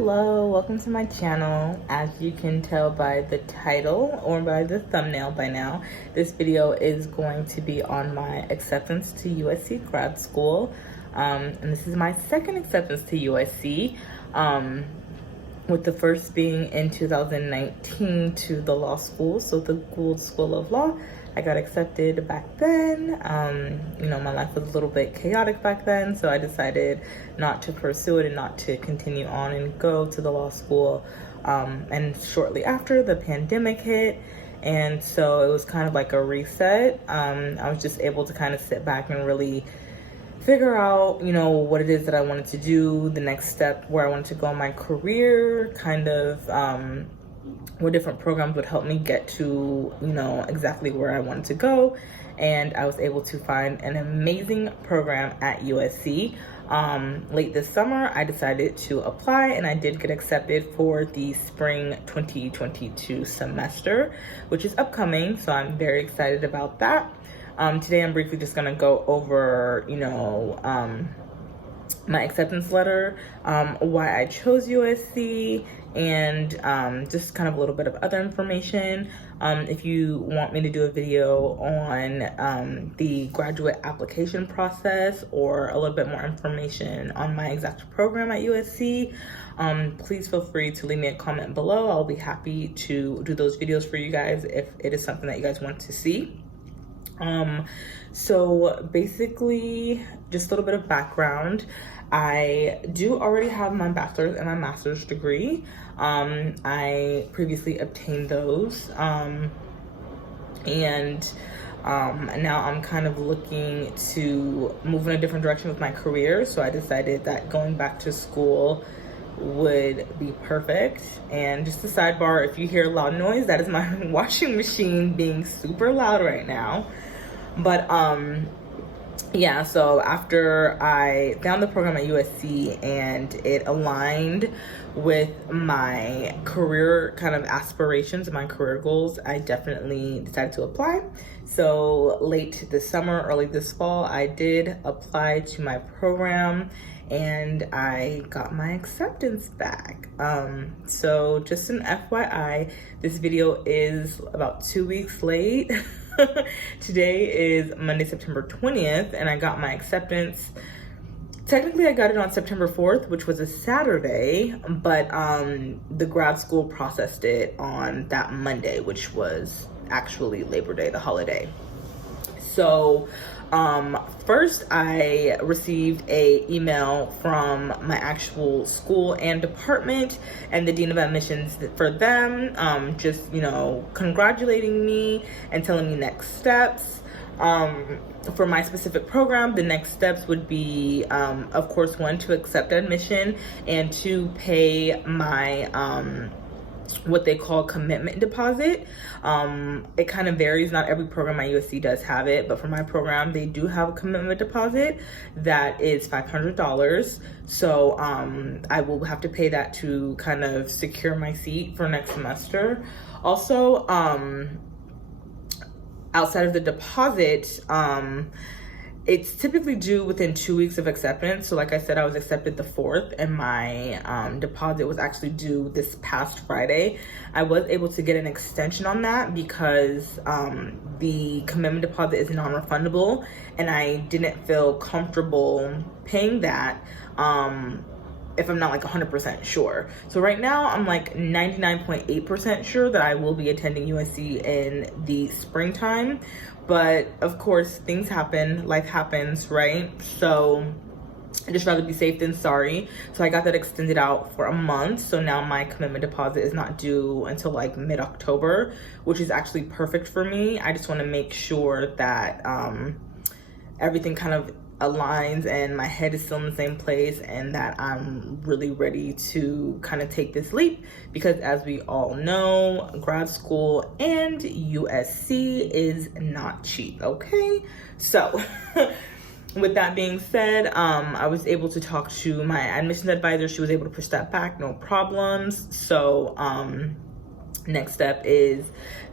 Hello, welcome to my channel. As you can tell by the title or by the thumbnail by now, this video is going to be on my acceptance to USC grad school. And this is my second acceptance to USC, with the first being in 2019 to the law school, so the Gould School of Law. I got accepted back then. My life was a little bit chaotic back then, so I decided not to pursue it and not to continue on and go to the law school. And shortly after, the pandemic hit, and so it was kind of like a reset. I was just able to kind of sit back and really figure out, what it is that I wanted to do, the next step, where I wanted to go in my career, kind of what different programs would help me get to, exactly where I wanted to go. And I was able to find an amazing program at USC. Late this summer, I decided to apply, and I did get accepted for the spring 2022 semester, which is upcoming, so I'm very excited about that. Today I'm briefly just gonna go over, my acceptance letter, why I chose USC, and just kind of a little bit of other information. If you want me to do a video on the graduate application process or a little bit more information on my exact program at USC, please feel free to leave me a comment below. I'll be happy to do those videos for you guys if it is something that you guys want to see. So basically, just a little bit of background. I do already have my bachelor's and my master's degree. I previously obtained those, and now I'm kind of looking to move in a different direction with my career. So I decided that going back to school would be perfect. And just a sidebar, if you hear loud noise, that is my washing machine being super loud right now. But yeah, so after I found the program at USC and it aligned with my career kind of aspirations and my career goals, I definitely decided to apply. So late this summer, early this fall, I did apply to my program and I got my acceptance back. So just an FYI, this video is about 2 weeks late. Today is Monday, September 20th, and I got my acceptance. Technically, I got it on September 4th, which was a Saturday, but the grad school processed it on that Monday, which was actually Labor Day, the holiday. So first I received a email from my actual school and department and the dean of admissions for them, just, congratulating me and telling me next steps. For my specific program, the next steps would be, of course, one, to accept admission, and two, pay my, what they call commitment deposit. It kind of varies. Not every program at USC does have it, but for my program, they do have a commitment deposit that is $500. So I will have to pay that to kind of secure my seat for next semester. Also, outside of the deposit, it's typically due within 2 weeks of acceptance. So like I said, I was accepted the 4th, and my deposit was actually due this past Friday. I was able to get an extension on that because the commitment deposit is non-refundable, and I didn't feel comfortable paying that if I'm not like 100% sure. So right now I'm like 99.8% sure that I will be attending USC in the springtime. But of course, things happen, life happens, right? So I'd just rather be safe than sorry. So I got that extended out for a month. So now my commitment deposit is not due until like mid-October, which is actually perfect for me. I just want to make sure that everything kind of aligns and my head is still in the same place, and that I'm really ready to kind of take this leap, because as we all know, grad school and USC is not cheap, okay? So with that being said, I was able to talk to my admissions advisor. She was able to push that back, no problems. So next step is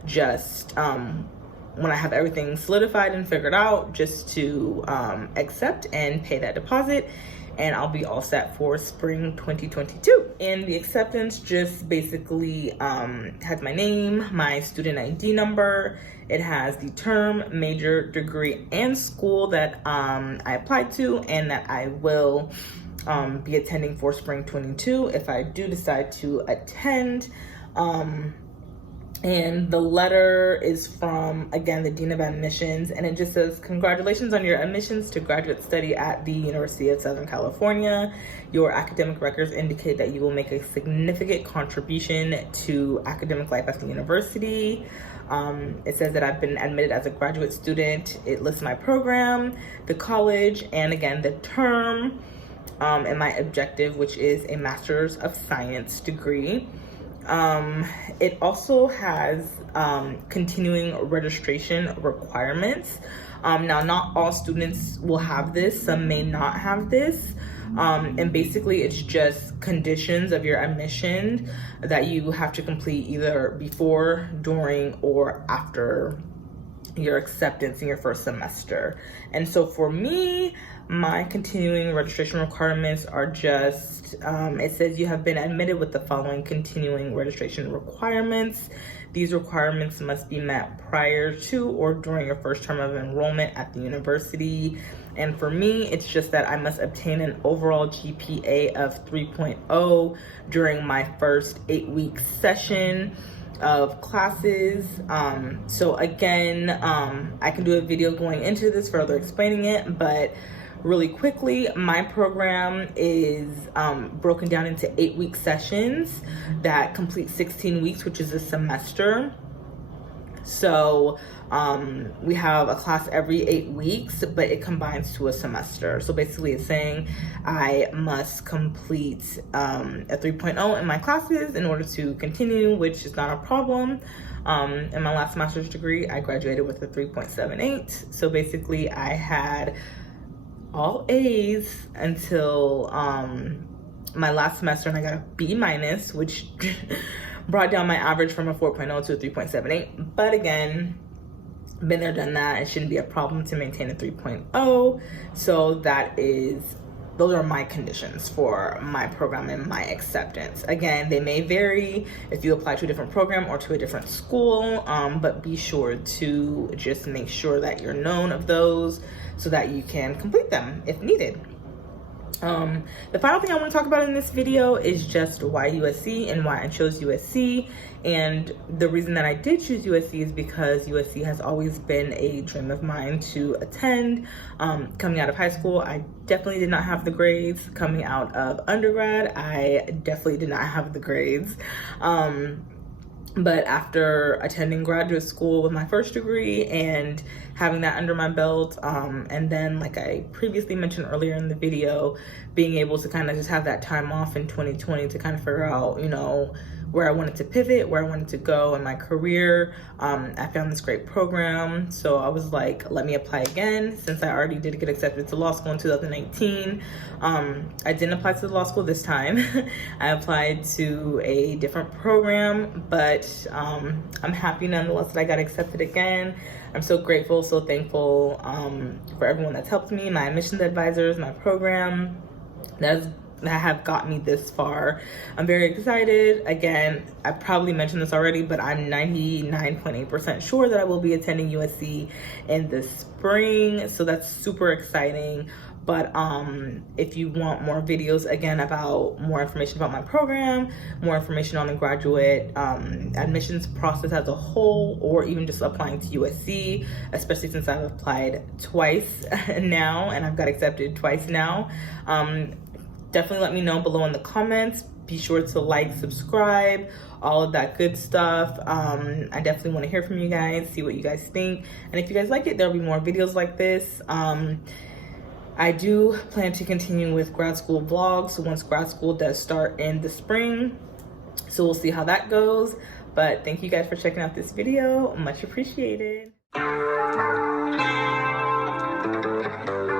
just when I have everything solidified and figured out, just to accept and pay that deposit. and I'll be all set for spring 2022. And the acceptance just basically has my name, my student ID number. It has the term, major, degree, and school that I applied to and that I will be attending for spring 22 if I do decide to attend. And the letter is from, again, the Dean of Admissions, and it just says, congratulations on your admissions to graduate study at the University of Southern California. Your academic records indicate that you will make a significant contribution to academic life at the university. It says that I've been admitted as a graduate student. It lists my program, the college, and again, the term, and my objective, which is a Master's of Science degree. It also has continuing registration requirements. Now, not all students will have this. Some may not have this. And basically, it's just conditions of your admission that you have to complete either before, during, or after your acceptance in your first semester. And so for me, my continuing registration requirements are just, it says you have been admitted with the following continuing registration requirements. These requirements must be met prior to or during your first term of enrollment at the university. And for me, it's just that I must obtain an overall GPA of 3.0 during my first 8-week session of classes. So again, I can do a video going into this, further explaining it, but really quickly, my program is broken down into 8-week sessions that complete 16 weeks, which is a semester. So we have a class every 8 weeks, but it combines to a semester. So basically it's saying I must complete a 3.0 in my classes in order to continue, which is not a problem. In my last master's degree, I graduated with a 3.78. So basically I had all A's until my last semester, and I got a B minus, which brought down my average from a 4.0 to a 3.78. But again, been there, done that. It shouldn't be a problem to maintain a 3.0. So those are my conditions for my program and my acceptance. Again, they may vary if you apply to a different program or to a different school, but be sure to just make sure that you're known of those so that you can complete them if needed. The final thing I want to talk about in this video is just why USC and why I chose USC. And the reason that I did choose USC is because USC has always been a dream of mine to attend. Coming out of high school, I definitely did not have the grades. Coming out of undergrad, I definitely did not have the grades. But after attending graduate school with my first degree and having that under my belt, and then like I previously mentioned earlier in the video, being able to kind of just have that time off in 2020 to kind of figure out, you know, where I wanted to pivot, where I wanted to go in my career. I found this great program. So I was like, let me apply again, since I already did get accepted to law school in 2019. I didn't apply to the law school this time. I applied to a different program, but I'm happy nonetheless that I got accepted again. I'm so grateful, so thankful for everyone that's helped me, my admissions advisors, my program, that have got me this far. I'm very excited. Again, I probably mentioned this already, but I'm 99.8% sure that I will be attending USC in the spring. So that's super exciting. But if you want more videos, again, about more information about my program, more information on the graduate admissions process as a whole, or even just applying to USC, especially since I've applied twice now and I've got accepted twice now, definitely let me know below in the comments. Be sure to like, subscribe, all of that good stuff. I definitely want to hear from you guys, see what you guys think. And if you guys like it, there'll be more videos like this. I do plan to continue with grad school vlogs once grad school does start in the spring. So we'll see how that goes. But thank you guys for checking out this video. Much appreciated.